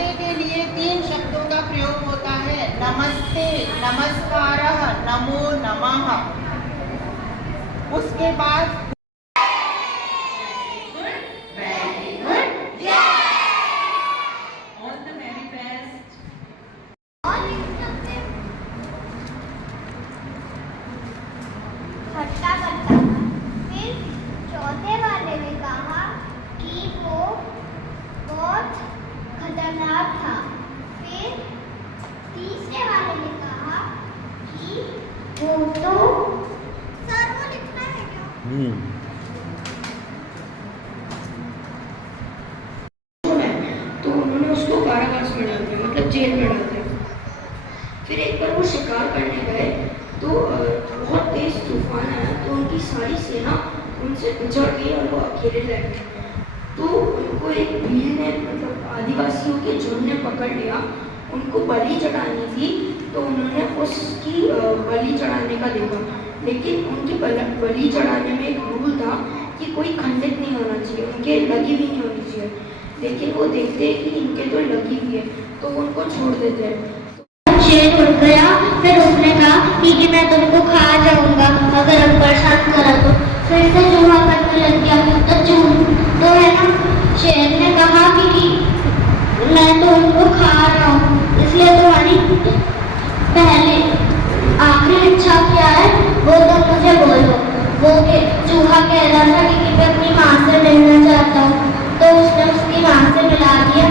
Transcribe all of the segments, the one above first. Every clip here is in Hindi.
नमस्ते के लिए 3 शब्दों का प्रयोग होता है, नमस्ते, नमस्कारः, नमो नमः। उसके बाद खट्टा खट्टा। फिर चौथे वाले ने कहा कि वो बहुत खतरनाक था। फिर तीसरे वाले ने कहा कि वो तो सर वो लिखना है क्या? तो उन्होंने उसको कारावास में डाल दिया, मतलब जेल में डाल दिया। फिर एक बार वो शिकार करने गए तो बहुत तेज तूफान आया, तो उनकी सारी सेना उनसे बिछड़ गई और वो अकेले रह गए। तो उनको एक भील ने, मतलब आदिवासियों के झुंड ने पकड़ लिया। उनको बलि चढ़ानी थी, तो उन्होंने उसकी बलि चढ़ाने का देखा, लेकिन उनकी बलि चढ़ाने में एक रूल था कि कोई खंडित नहीं होना चाहिए, उनके लगी हुई नहीं होनी चाहिए। लेकिन वो देखते हैं कि इनके तो लगी हुई है, तो वो उनको छोड़ देते हैं। शेर उड़ गया। फिर उसने कहा कि मैं तुमको खा जाऊंगा अगर हम परेशान करा तो। फिर से चूहा करने लग गया। तो है ना, शेर ने कहा कि मैं तो उनको खा रहा हूँ, इसलिए तुम्हारी पहले आखिरी इच्छा क्या है वो तो मुझे बोलो। वो चूहा कह रहा था कि मैं अपनी माँ से मिलना चाहता हूँ, तो उसने उसकी माँ से मिला दिया।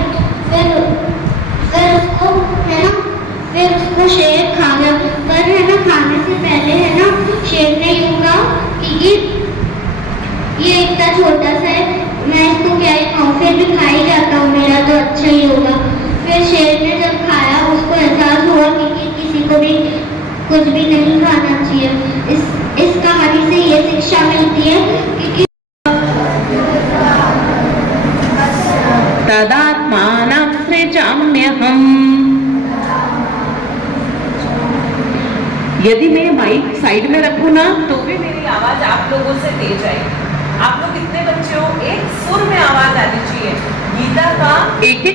फिर उसको शेर खा गया। पर है ना, खाने से पहले है ना, शेर ने यूं कहा कि ये इतना छोटा सा है, मैं इसको क्या ही खाऊं, फिर भी खा ही जाता हूँ, मेरा तो अच्छा ही होगा। फिर शेर ने जब खाया उसको एहसास हुआ कि किसी को भी कुछ भी नहीं खाना चाहिए। इस कहानी से ये शिक्षा मिलती है कि तदात्मानं सृजाम्यहम्। यदि मैं माइक साइड में रखूं ना तो भी मेरी आवाज आप लोगों से तेज आएगी। आप लोग कितने बच्चे हो, एक सुर में आवाज आनी चाहिए। गीता का एक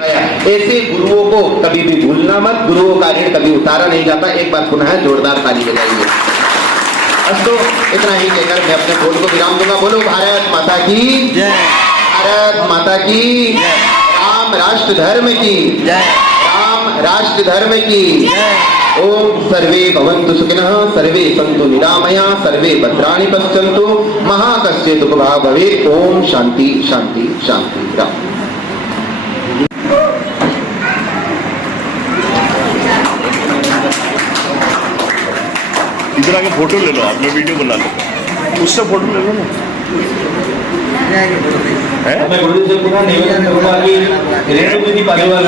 ऐसे गुरुओं को कभी भी भूलना मत, गुरुओं का ऋण कभी उतारा नहीं जाता। एक बार पुनः जोरदार ताली बजाइए। अस्तु, इतना ही कहकर मैं अपने बोल को विराम दूंगा। बोलो भारत माता की जय, भारत माता की जय, राम राष्ट्र धर्म की जय, राम राष्ट्र धर्म की जय। ओम सर्वे भवन्तु सुखिनः, सर्वे सन्तु निरामया, सर्वे भद्राणि पश्यन्तु, महाकस्य दुःखभाग् भवेत्। ओम शांति शांति शांति। राम इधर आके फोटो ले लो, आप मैं वीडियो बना लो, उससे फोटो ले लो ना। मैं गुरुजी से पुनः निवेदन करूंगा कि रेणु दीदी पालीवाल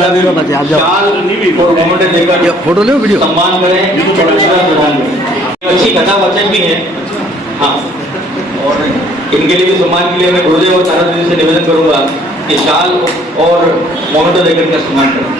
शाल और मोमेंट देकर फोटो ले वीडियो सम्मान करें। अच्छी कथा वचन भी है, हाँ, और इनके लिए भी सम्मान के लिए मैं गुरुदेव और तारा दीदी से निवेदन करूंगा कि शाल और मोमेंट देकर इनका सम्मान करें।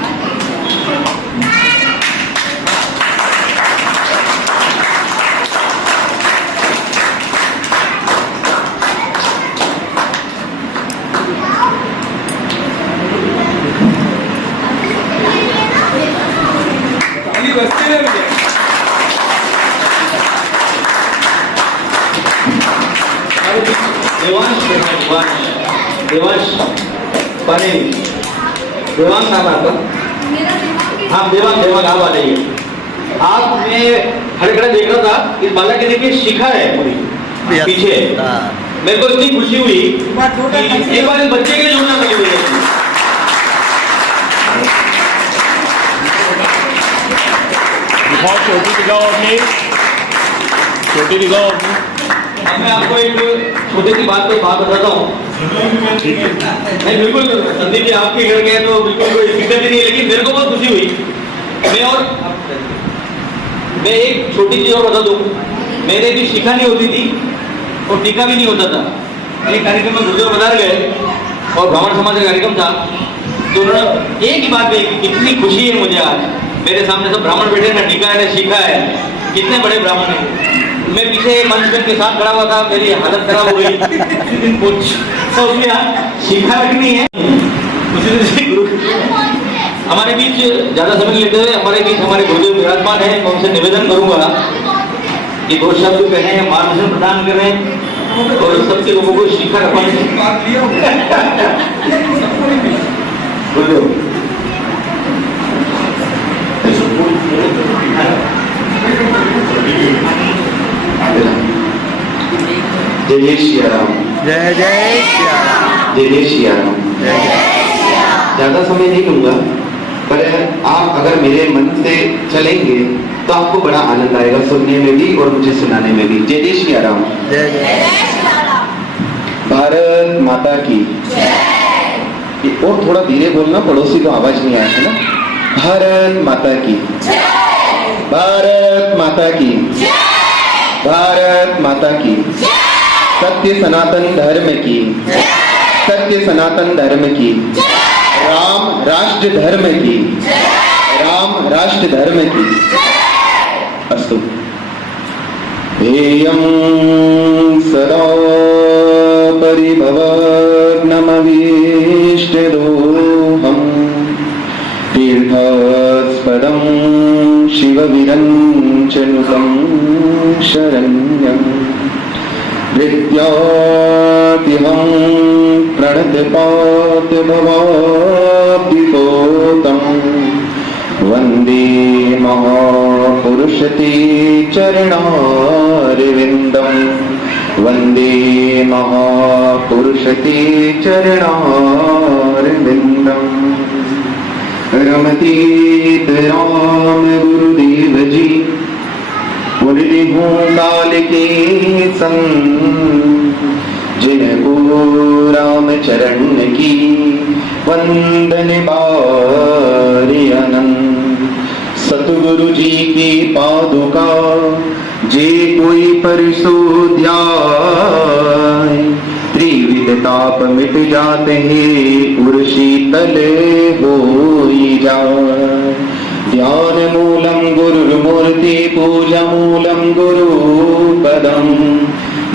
देवांश पानी देवांग नाम आपका? हाँ, देवांग आप आ जाइए। आप मैं खड़े खड़े देख रहा था, इस बालक के देखिए शिखा है पूरी पीछे। मेरे को इतनी खुशी हुई कि एक बार इस बच्चे के जुड़ना लगी हुई है। दिखाओ, छोटी दिखाओ अपनी, छोटी दिखाओ अपनी। मैं आपको एक छोटी सी बात बताता हूँ। नहीं, बिल्कुल संदीप जी आपके घर गए तो बिल्कुल कोई दिक्कत ही नहीं है, लेकिन मेरे को बहुत खुशी हुई। मैं एक छोटी चीज और बता दूँ। मेरे भी शिखा नहीं होती थी और टीका भी नहीं होता था। एक कार्यक्रम में गुरुदेव बता गए और ब्राह्मण समाज का कार्यक्रम था, तो उन्होंने एक ही बात कही, कितनी खुशी है मुझे आज मेरे सामने सब ब्राह्मण बैठे, ना टीका है ना शिखा है, कितने बड़े ब्राह्मण है। मैं पीछे मंच के साथ खड़ा हुआ था, मेरी हालत खराब हो गई। कुछ शिखा रखनी है, हमारे बीच ज्यादा समय नहीं लेते हुए हमारे बीच हमारे गुरुदेव विराजमान है, मैं उनसे निवेदन करूंगा कि दो शब्द कहें, मार्गदर्शन प्रदान करें और सबके लोगों को शिखर अपन गुरुदेव जय जय श्री राम। जय जय श्री राम। जय जय श्री राम। ज्यादा समय नहीं लूंगा, पर आप अगर मेरे मन से चलेंगे तो आपको बड़ा आनंद आएगा सुनने में भी और मुझे सुनाने में भी। जय जय श्री राम। जय जय। भारत माता की जय। और थोड़ा धीरे बोलना, पड़ोसी को आवाज नहीं आया है ना। भारत माता की जय। भारत माता की जय। भारत माता की जय। सत्य सनातन धर्म की जय। सत्य सनातन धर्म की जय। राम राष्ट्र धर्म की जय। राम राष्ट्र धर्म की जय। अस्तु। हेयं सदा परिभवग्नमभीष्टदोहम् तीर्थास्पदं शिवविरञ्चनुतं शरण्यम् विद्यातिहं प्रणतपातभवाब्धिपोतं वन्दे महापुरुषते चरणारविन्दं वन्दे महापुरुषते चरणारविन्दम् रमतीत राम गुरुदेव जी मुरली हूँ लाल के संग जिनको राम चरण की वंदन बारी अनंत। सतगुरु जी की पादुका जे कोई परसो ध्याय त्रिविध ताप मिट जाते हैं उर शीतल होई जाए। ध्यान मूलम गुरुर्मूर्ति पूजा मूलम गुरुपदम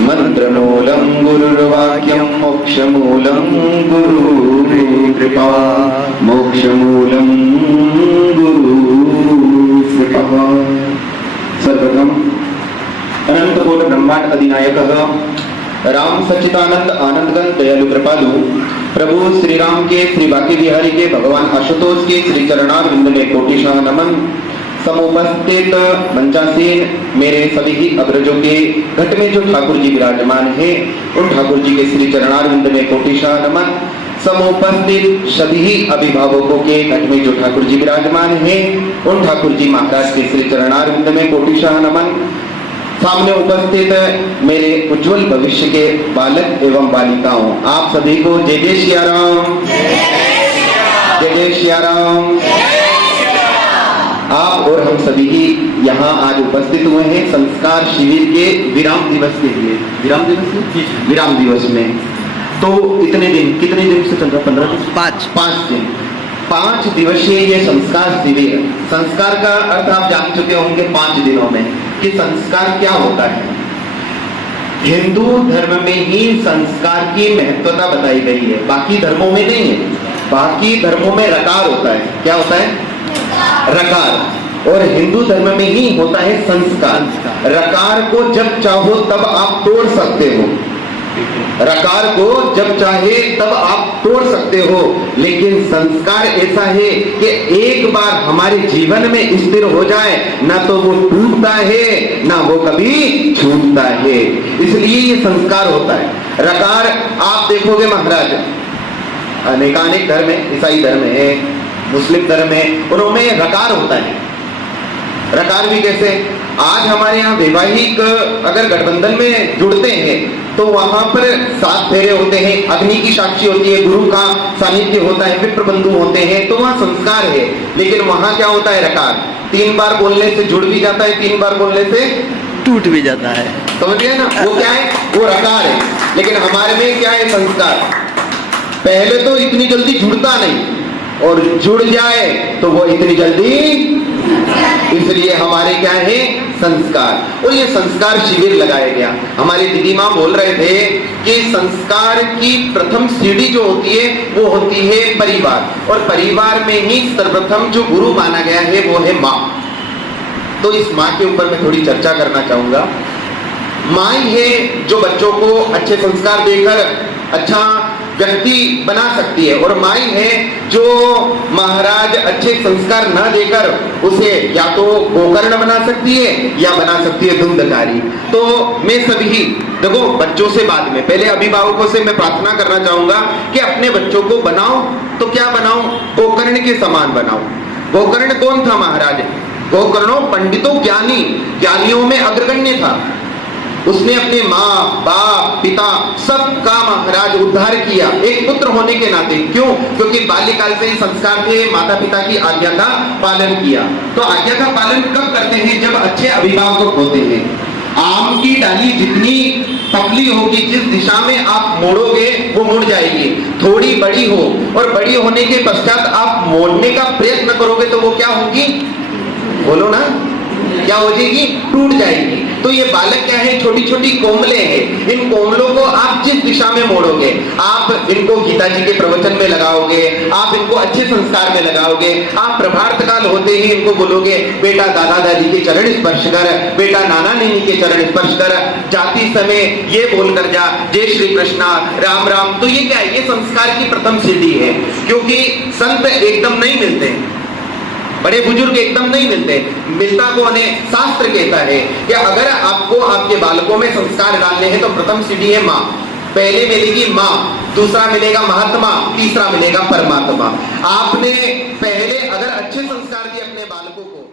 मंत्र मूलम गुरुर्वाक्यम मोक्ष मूलम गुरु कृपा मोक्ष मूलम गुरु कृपा। सर्वप्रथम अनंत कोट ब्रह्मांड अधिनायक राम सच्चिदानंद आनंदगण दयालु कृपालु प्रभु श्री राम के श्री बाकी बिहारी के भगवान आशुतोष के श्री चरणारविंद में कोटिशाह नमन। समुपस्थित मंचासीन मेरे सभी ही अग्रजों के घट में जो ठाकुर जी विराजमान है उन ठाकुर जी के श्री चरणारविंद में कोटिशाह नमन। समुपस्थित सभी ही अभिभावकों के घट में जो ठाकुर जी विराजमान है उन ठाकुर जी महाराज के श्री चरणारविंद में कोटिशाह नमन। सामने उपस्थित मेरे उज्जवल भविष्य के बालक एवं बालिकाओं, आप सभी को जय जय श्री राम। जय जय श्री राम। आप और हम सभी ही यहाँ आज उपस्थित हुए हैं संस्कार शिविर के विराम दिवस के लिए। विराम दिवस में तो इतने दिन, कितने दिन से चल रहा? 15 दिन। 5 दिन। 5 दिवसीय ये संस्कार शिविर। संस्कार का अर्थ आप जान चुके होंगे 5 दिनों में कि संस्कार क्या होता है। हिंदू धर्म में ही संस्कार की महत्वता बताई गई है, बाकी धर्मों में नहीं है। बाकी धर्मों में रकार होता है। क्या होता है? रकार। और हिंदू धर्म में ही होता है संस्कार। रकार को जब चाहो तब आप तोड़ सकते हो, रकार को जब चाहे तब आप तोड़ सकते हो, लेकिन संस्कार ऐसा है कि एक बार हमारे जीवन में स्थिर हो जाए ना तो वो टूटता है ना वो कभी छूटता है। इसलिए ये संस्कार होता है। रकार आप देखोगे महाराज अनेकानेक धर्म है, ईसाई धर्म है, मुस्लिम धर्म है, उनमें रकार होता है। रकार भी कैसे? आज हमारे यहाँ वैवाहिक अगर गठबंधन में जुड़ते हैं तो वहां पर 7 फेरे होते हैं, अग्नि की साक्षी होती है, गुरु का सानिध्य होता है, विप्र बंधु होते हैं, तो वहाँ संस्कार है। लेकिन वहां क्या होता है? रकार। 3 बार बोलने से जुड़ भी जाता है, 3 बार बोलने से टूट भी जाता है। समझिए ना, वो क्या है? वो रकार है। लेकिन हमारे में क्या है? संस्कार। पहले तो इतनी जल्दी जुड़ता नहीं और जुड़ जाए तो वो इतनी जल्दी, इसलिए हमारे क्या है संस्कार। और ये संस्कार शिविर लगाया गया। हमारी दीदी माँ बोल रहे थे कि संस्कार की प्रथम सीढ़ी जो होती है वो होती है परिवार, और परिवार में ही सर्वप्रथम जो गुरु माना गया है वो है माँ। तो इस माँ के ऊपर मैं थोड़ी चर्चा करना चाहूंगा। माँ ही है जो बच्चों को अच्छे संस्कार देकर अच्छा व्यक्ति बना सकती है, और माँ ही है जो महाराज अच्छे संस्कार न देकर उसे या तो गोकर्ण बना सकती है या बना सकती है धुंधकारी। तो मैं सभी देखो बच्चों से बाद में, पहले अभिभावकों से मैं प्रार्थना करना चाहूंगा कि अपने बच्चों को बनाओ तो क्या बनाओ, गोकर्ण के समान बनाओ। गोकर्ण कौन था महाराज? गोकर्णों पंडितों ज्ञानी, ज्ञानियों में अग्रगण्य था। उसने अपने माँ बाप पिता सबका महाराज उद्धार किया एक पुत्र होने के नाते। क्यों? क्योंकि बाल्यकाल से ही संस्कार थे, माता पिता की आज्ञा का पालन किया। तो आज्ञा का पालन कब करते हैं? जब अच्छे अभिभावक होते हैं। आम की डाली जितनी पतली होगी, जिस दिशा में आप मोड़ोगे वो मुड़ जाएगी। थोड़ी बड़ी हो और बड़ी होने के पश्चात आप मोड़ने का प्रयत्न करोगे तो वो क्या होगी? बोलो ना, क्या हो जाएगी? टूट जाएगी। तो ये बालक क्या है? छोटी छोटी कोमले हैं। इन कोमलों को आप जिस दिशा में मोड़ोगे, आप इनको गीता जी के प्रवचन में लगाओगे, आप इनको अच्छे संस्कार में लगाओगे, आप प्रभात काल होते ही इनको बोलोगे बेटा दादा दादी के चरण स्पर्श कर, बेटा नाना नानी के चरण स्पर्श कर, जाती समय ये बोलकर जा जय श्री कृष्णा राम राम। तो ये क्या है? ये संस्कार की प्रथम सीढ़ी है। क्योंकि संत एकदम नहीं मिलते, बड़े बुजुर्ग एकदम नहीं मिलते। मिलता कौन है? शास्त्र कहता है कि अगर आपको आपके बालकों में संस्कार डालने हैं तो प्रथम सीढ़ी है माँ। पहले मिलेगी माँ, दूसरा मिलेगा महात्मा, तीसरा मिलेगा परमात्मा। आपने पहले अगर अच्छे संस्कार दिए अपने बालकों को